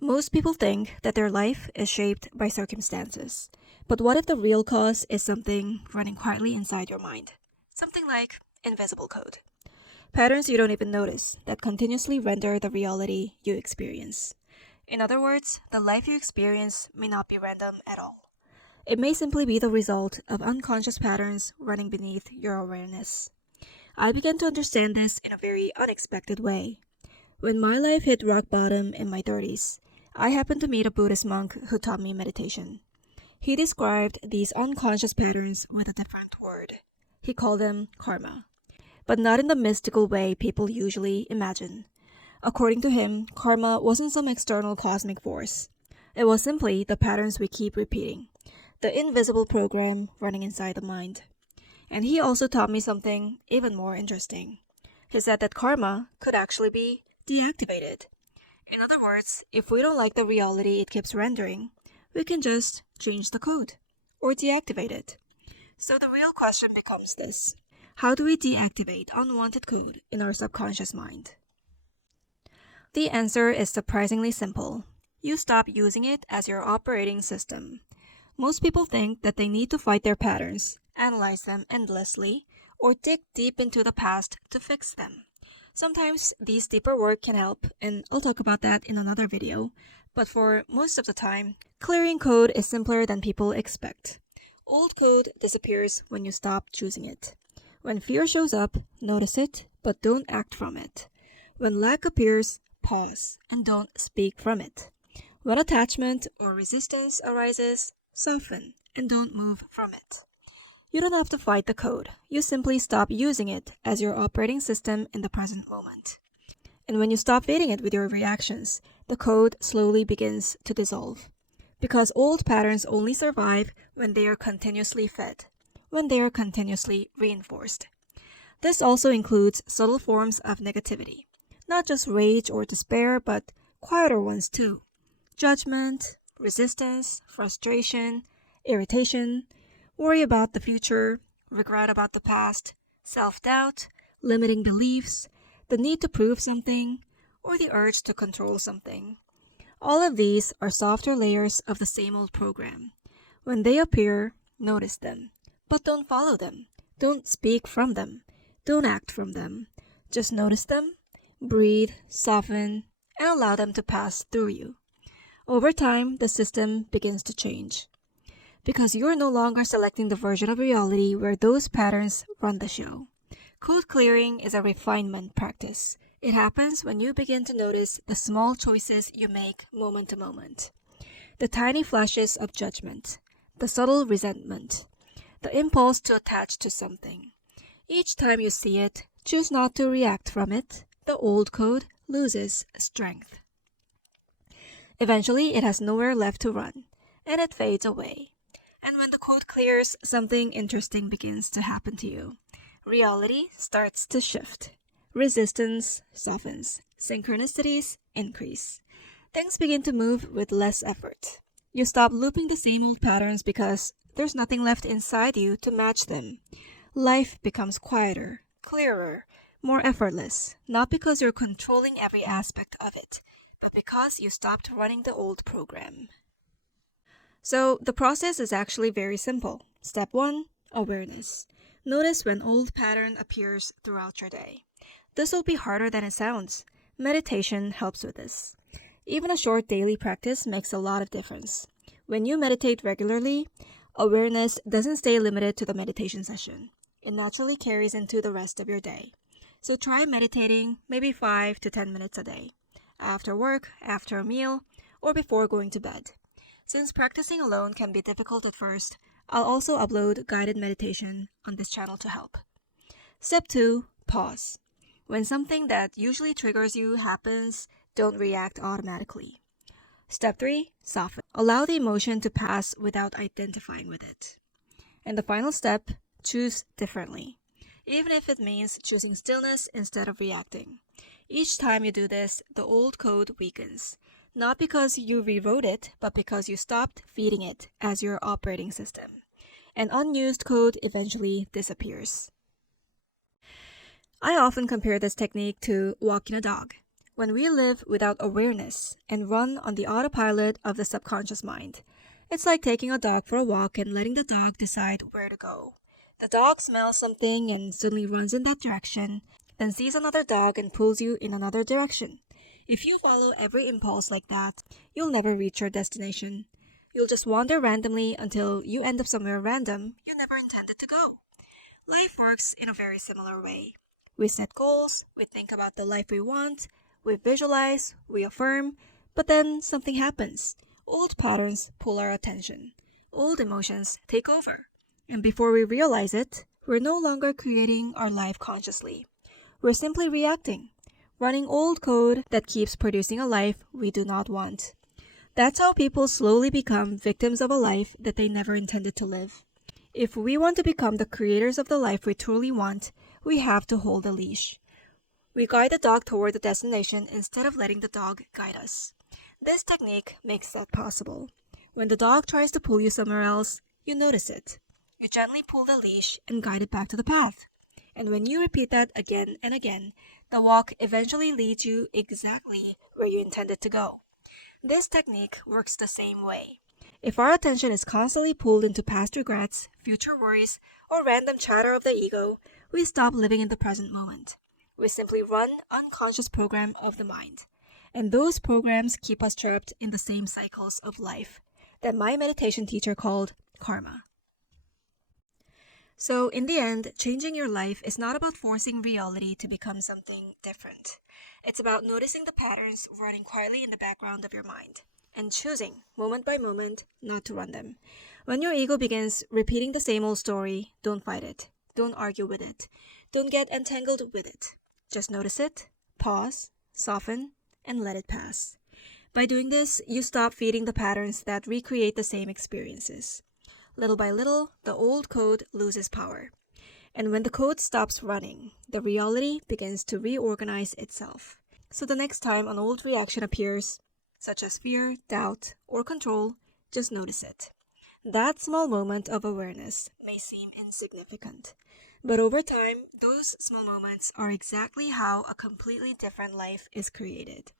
Most people think that their life is shaped by circumstances. But what if the real cause is something running quietly inside your mind? Something like invisible code. Patterns you don't even notice that continuously render the reality you experience. In other words, the life you experience may not be random at all. It may simply be the result of unconscious patterns running beneath your awareness. I began to understand this in a very unexpected way. When my life hit rock bottom in my 30s, I happened to meet a Buddhist monk who taught me meditation. He described these unconscious patterns with a different word. He called them karma, but not in the mystical way people usually imagine. According to him, karma wasn't some external cosmic force. It was simply the patterns we keep repeating, the invisible program running inside the mind. And he also taught me something even more interesting. He said that karma could actually be deactivated. In other words, if we don't like the reality it keeps rendering, we can just change the code or deactivate it. So the real question becomes this: how do we deactivate unwanted code in our subconscious mind? The answer is surprisingly simple. You stop using it as your operating system. Most people think that they need to fight their patterns, analyze them endlessly, or dig deep into the past to fix them. Sometimes these deeper work can help, and I'll talk about that in another video, but for most of the time, clearing code is simpler than people expect. Old code disappears when you stop choosing it. When fear shows up, notice it, but don't act from it. When lack appears, pause and don't speak from it. When attachment or resistance arises, soften and don't move from it. You don't have to fight the code. You simply stop using it as your operating system in the present moment. And when you stop feeding it with your reactions, the code slowly begins to dissolve. Because old patterns only survive when they are continuously fed, when they are continuously reinforced. This also includes subtle forms of negativity. Not just rage or despair, but quieter ones too. Judgment, resistance, frustration, irritation, worry about the future, regret about the past, self-doubt, limiting beliefs, the need to prove something, or the urge to control something. All of these are softer layers of the same old program. When they appear, notice them, but don't follow them. Don't speak from them. Don't act from them. Just notice them, breathe, soften, and allow them to pass through you. Over time, the system begins to change. Because you're no longer selecting the version of reality where those patterns run the show. Code clearing is a refinement practice. It happens when you begin to notice the small choices you make moment to moment. The tiny flashes of judgment, the subtle resentment, the impulse to attach to something. Each time you see it, choose not to react from it. The old code loses strength. Eventually, it has nowhere left to run, and it fades away. And when the code clears, something interesting begins to happen to you. Reality starts to shift. Resistance softens. Synchronicities increase. Things begin to move with less effort. You stop looping the same old patterns because there's nothing left inside you to match them. Life becomes quieter, clearer, more effortless, not because you're controlling every aspect of it, but because you stopped running the old program. So the process is actually very simple. Step 1, awareness. Notice when old pattern appears throughout your day. This will be harder than it sounds. Meditation helps with this. Even a short daily practice makes a lot of difference. When you meditate regularly, awareness doesn't stay limited to the meditation session. It naturally carries into the rest of your day. So try meditating maybe 5 to 10 minutes a day. After work, after a meal, or before going to bed. Since practicing alone can be difficult at first, I'll also upload guided meditation on this channel to help. Step 2, pause. When something that usually triggers you happens, don't react automatically. Step 3, soften. Allow the emotion to pass without identifying with it. And the final step, choose differently. Even if it means choosing stillness instead of reacting. Each time you do this, the old code weakens. Not because you rewrote it, but because you stopped feeding it as your operating system. And unused code eventually disappears. I often compare this technique to walking a dog. when we live without awareness and run on the autopilot of the subconscious mind. It's like taking a dog for a walk and letting the dog decide where to go. The dog smells something and suddenly runs in that direction, then sees another dog and pulls you in another direction. If you follow every impulse like that, you'll never reach your destination. You'll just wander randomly until you end up somewhere random you never intended to go. Life works in a very similar way. We set goals, we think about the life we want, we visualize, we affirm, but then something happens. Old patterns pull our attention. Old emotions take over. And before we realize it, we're no longer creating our life consciously. We're simply reacting, running old code that keeps producing a life we do not want. That's how people slowly become victims of a life that they never intended to live. If we want to become the creators of the life we truly want, we have to hold a leash. We guide the dog toward the destination instead of letting the dog guide us. This technique makes that possible. When the dog tries to pull you somewhere else, you notice it. You gently pull the leash and guide it back to the path. And when you repeat that again and again, the walk eventually leads you exactly where you intended to go. This technique works the same way. If our attention is constantly pulled into past regrets, future worries, or random chatter of the ego, we stop living in the present moment. We simply run unconscious program of the mind. And those programs keep us trapped in the same cycles of life that my meditation teacher called karma. So in the end, changing your life is not about forcing reality to become something different. It's about noticing the patterns running quietly in the background of your mind and choosing, moment by moment, not to run them. When your ego begins repeating the same old story, don't fight it. Don't argue with it. Don't get entangled with it. Just notice it, pause, soften, and let it pass. By doing this, you stop feeding the patterns that recreate the same experiences. Little by little, the old code loses power. And when the code stops running, the reality begins to reorganize itself. So the next time an old reaction appears, such as fear, doubt, or control, just notice it. That small moment of awareness may seem insignificant, but over time, those small moments are exactly how a completely different life is created.